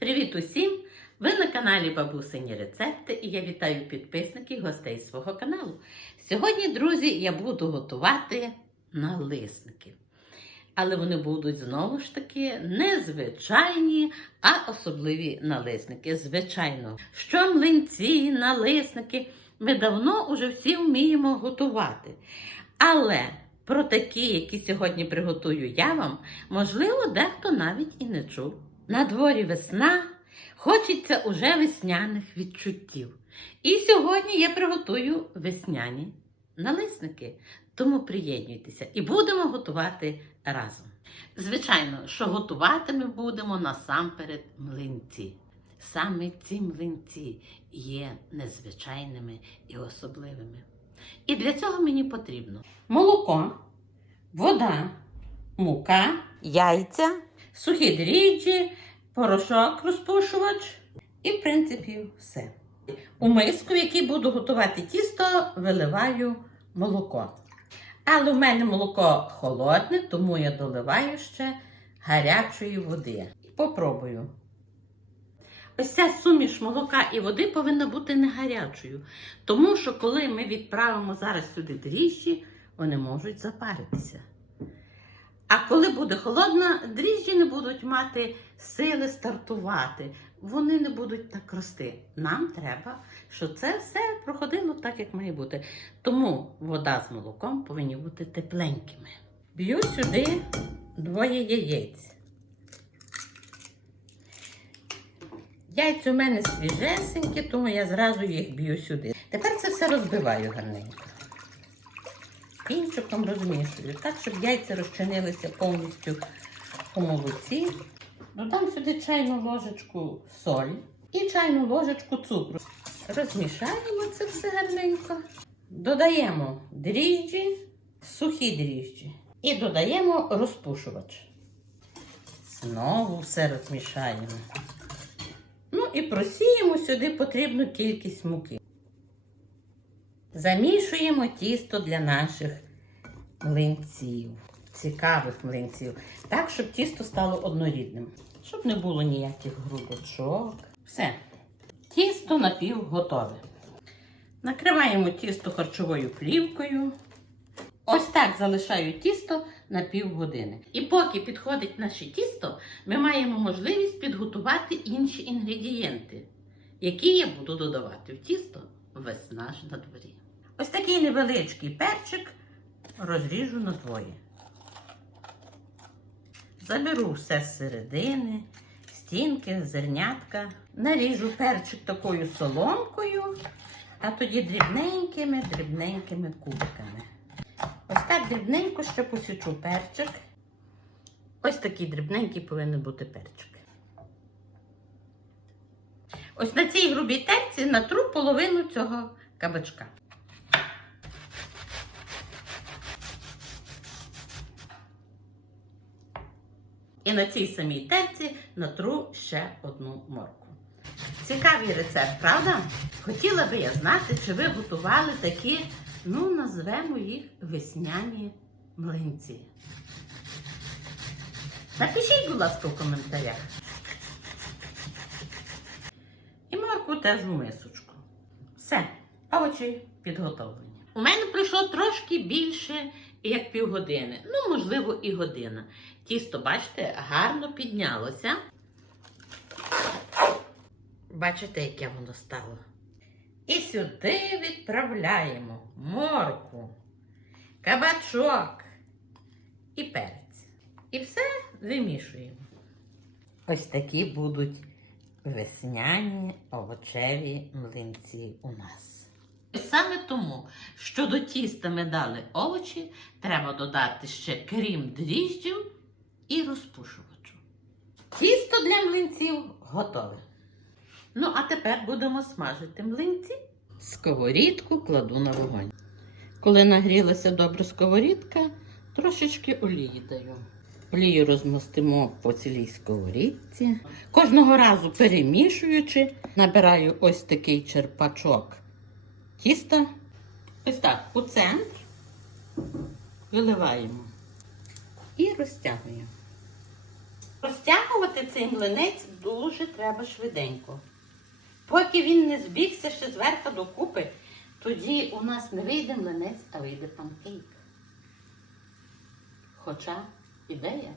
Привіт усім! Ви на каналі Бабусині Рецепти і я вітаю підписників і гостей свого каналу. Сьогодні, друзі, я буду готувати налисники. Але вони будуть знову ж таки не звичайні, а особливі налисники. Звичайно, що млинці, налисники ми давно уже всі вміємо готувати. Але про такі, які сьогодні приготую я вам, можливо, дехто навіть і не чув. На дворі весна, хочеться уже весняних відчуттів. І сьогодні я приготую весняні налисники. Тому приєднуйтеся і будемо готувати разом. Звичайно, що готувати ми будемо насамперед млинці. Саме ці млинці є незвичайними і особливими. І для цього мені потрібно молоко, вода, мука, яйця, сухі дріжджі, порошок розпушувач і, в принципі, все. У миску, в якій буду готувати тісто, виливаю молоко. Але в мене молоко холодне, тому я доливаю ще гарячої води. Попробую. Ось ця суміш молока і води повинна бути не гарячою. Тому що коли ми відправимо зараз сюди дріжджі, вони можуть запаритися. А коли буде холодна, дріжджі не будуть мати сили стартувати. Вони не будуть так рости. Нам треба, щоб це все проходило так, як має бути. Тому вода з молоком повинні бути тепленькими. Б'ю сюди двоє яєць. Яйця у мене свіжесенькі, тому я зразу їх б'ю сюди. Тепер це все розбиваю гарненько. Кінчиком розмішую, так, щоб яйця розчинилися повністю у молоці. Додам сюди чайну ложечку солі і чайну ложечку цукру. Розмішаємо це все гарненько. Додаємо дріжджі, сухі дріжджі. І додаємо розпушувач. Знову все розмішаємо. Ну і просіємо сюди потрібну кількість муки. Замішуємо тісто для наших млинців, цікавих млинців, так, щоб тісто стало однорідним, щоб не було ніяких грудочок. Все. Тісто напів готове. Накриваємо тісто харчовою плівкою. Ось так залишаю тісто на півгодини. І поки підходить наше тісто, ми маємо можливість підготувати інші інгредієнти, які я буду додавати в тісто весна ж на дворі. Ось такий невеличкий перчик розріжу на двоє. Заберу все з середини, стінки, зернятка. Наріжу перчик такою соломкою, а тоді дрібненькими, дрібненькими кубиками. Ось так дрібненько ще посічу перчик. Ось такий дрібненький повинен бути перчик. Ось на цій грубій терці натру половину цього кабачка. І на цій самій терці натру ще одну морку. Цікавий рецепт, правда? Хотіла би я знати, чи ви готували такі, ну, назвемо їх весняні млинці. Напишіть, будь ласка, в коментарях. І морку теж у мисочку. Все, овочі підготовлені. У мене пройшло трошки більше, як півгодини. Ну, можливо, і година. Тісто, бачите, гарно піднялося. Бачите, яке воно стало. І сюди відправляємо морку, кабачок і перець. І все вимішуємо. Ось такі будуть весняні овочеві млинці у нас. І саме тому, що до тіста ми дали овочі, треба додати ще крім дріжджів і розпушувачу. Тісто для млинців готове. Ну, а тепер будемо смажити млинці. Сковорідку кладу на вогонь. Коли нагрілася добре сковорідка, трошечки олії даю. Олію розмостимо по цілій сковорідці. Кожного разу перемішуючи, набираю ось такий черпачок тіста. Ось так у центр виливаємо і розтягуємо. Розтягувати цей млинець дуже треба швиденько. Поки він не збігся ще зверху докупи, тоді у нас не вийде млинець, а вийде панкейк. Хоча ідея.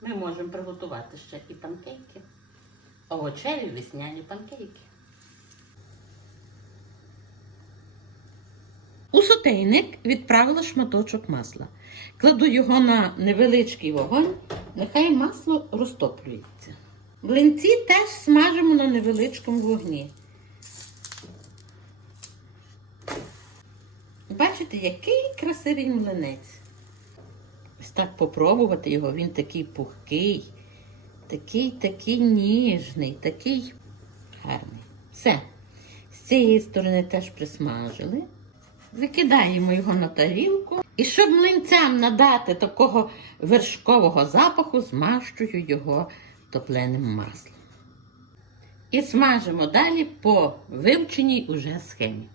Ми можемо приготувати ще і панкейки. Овочеві весняні панкейки. У сотейник відправила шматочок масла. Кладу його на невеличкий вогонь, нехай масло розтоплюється. Блинці теж смажимо на невеличкому вогні. Бачите, який красивий млинець. Ось так попробувати його, він такий пухкий, такий, такий ніжний, такий гарний. Все. З цієї сторони теж присмажили. Викидаємо його на тарілку. І щоб млинцям надати такого вершкового запаху, змащую його топленим маслом. І смажимо далі по вивченій уже схемі.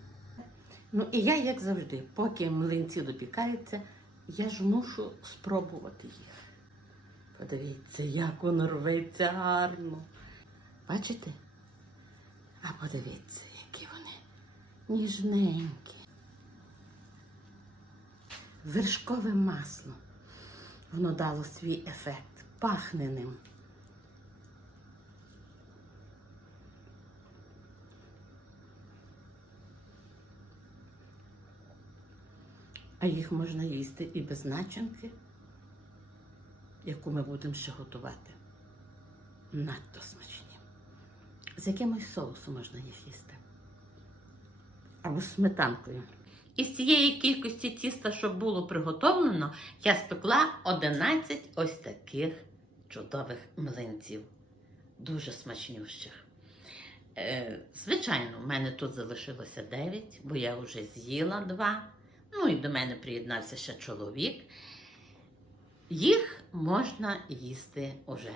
Ну і я, як завжди, поки млинці допікаються, я ж мушу спробувати їх. Подивіться, як воно рветься гарно. Бачите? А подивіться, які вони ніжненькі. Вершкове масло. Воно дало свій ефект. Пахне ним. А їх можна їсти і без начинки, яку ми будемо ще готувати. Надто смачні. З якимось соусом можна їх їсти. Або сметанкою. Із цієї кількості тіста, що було приготовлено, я спекла 11 ось таких чудових млинців. Дуже смачнющих. Е, звичайно, в мене тут залишилося 9, бо я вже з'їла два. Ну і до мене приєднався ще чоловік. Їх можна їсти уже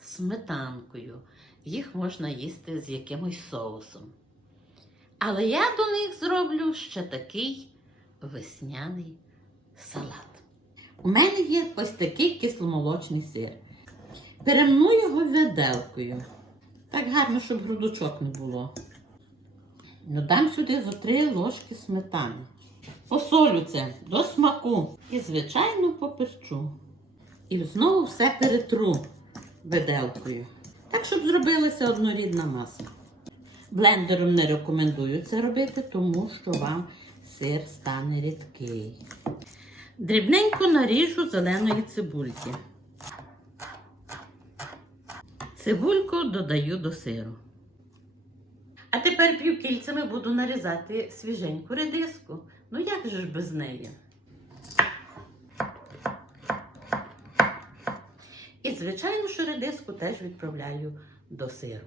сметанкою, їх можна їсти з якимось соусом. Але я до них зроблю ще такий весняний салат. У мене є ось такий кисломолочний сир. Перемну його виделкою. Так гарно, щоб грудочок не було. Додам сюди зо три ложки сметани. Посолю це до смаку. І, звичайно, поперчу. І знову все перетру виделкою. Так, щоб зробилася однорідна маса. Блендером не рекомендую це робити, тому що вам сир стане рідкий. Дрібненько наріжу зеленої цибульки. Цибульку додаю до сиру. А тепер півкільцями буду нарізати свіженьку редиску. Ну як же ж без неї? І, звичайно, що редиску теж відправляю до сиру.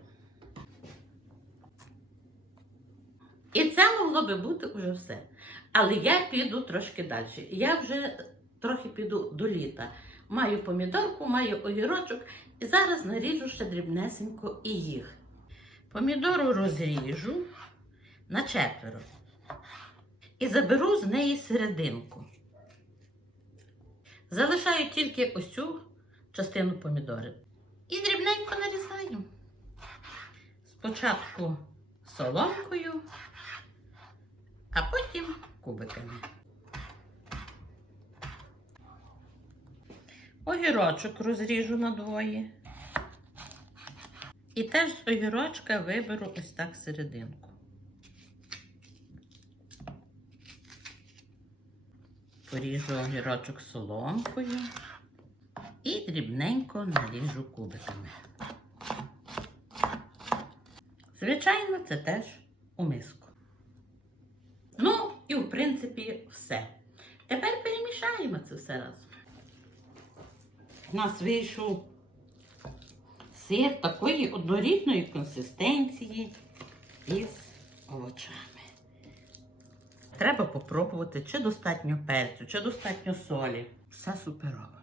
І це могло би бути вже все. Але я піду трошки далі. Я вже трохи піду до літа. Маю помідорку, маю огірочок, і зараз наріжу ще дрібнесенько і їх. Помідору розріжу на четверо. І заберу з неї серединку. Залишаю тільки ось цю частину помідори. І дрібненько нарізаю. Спочатку соломкою, а потім кубиками. Огірочок розріжу на двоє. І теж з огірочка виберу ось так серединку. Поріжу огірочок соломкою і дрібненько наріжу кубиками. Звичайно, це теж у миску. І в принципі все. Тепер перемішаємо це все разом. У нас вийшов сир такої однорідної консистенції із овочами. Треба попробувати, чи достатньо перцю, чи достатньо солі. Все суперово.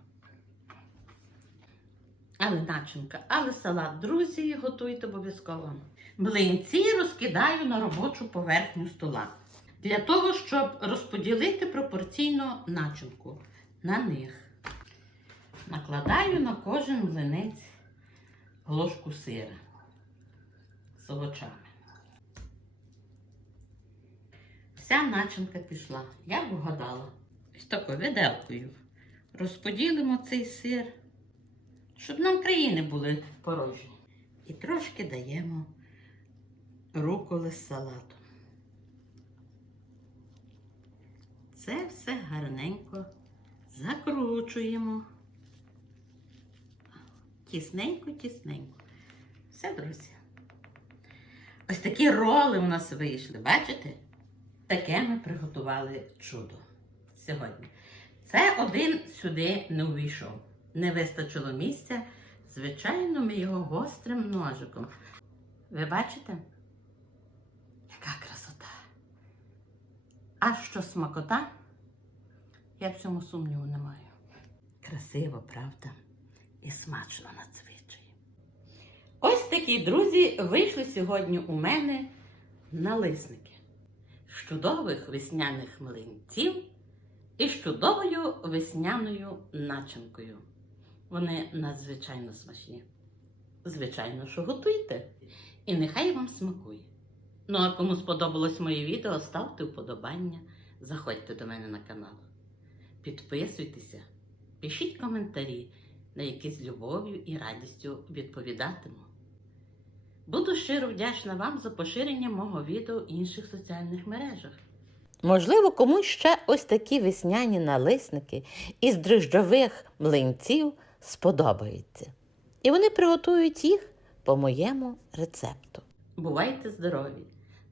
Але начинка, але салат, друзі, готуйте обов'язково. Млинці розкидаю на робочу поверхню стола. Для того, щоб розподілити пропорційно начинку на них. Накладаю на кожен млинець ложку сира з овочами. Вся начинка пішла. Я вгадала. Ось такою виделкою. Розподілимо цей сир, щоб нам країни були порожні. І трошки даємо руколи з салатом. Це все гарненько закручуємо. Тісненько, тісненько. Все, друзі. Ось такі роли у нас вийшли, бачите? Таке ми приготували чудо сьогодні. Це один сюди не увійшов. Не вистачило місця. Звичайно, ми його гострим ножиком. Ви бачите? А що смакота? Я в цьому сумніву не маю. Красиво, правда? І смачно надзвичай. Ось такі друзі вийшли сьогодні у мене налисники з чудових весняних млинців і з чудовою весняною начинкою. Вони надзвичайно смачні. Звичайно, що готуйте. І нехай вам смакує. Ну а кому сподобалось моє відео, ставте вподобання, заходьте до мене на канал. Підписуйтеся, пишіть коментарі, на які з любов'ю і радістю відповідатиму. Буду щиро вдячна вам за поширення мого відео в інших соціальних мережах. Можливо, комусь ще ось такі весняні налисники із дріжджових млинців сподобаються. І вони приготують їх по моєму рецепту. Бувайте здорові!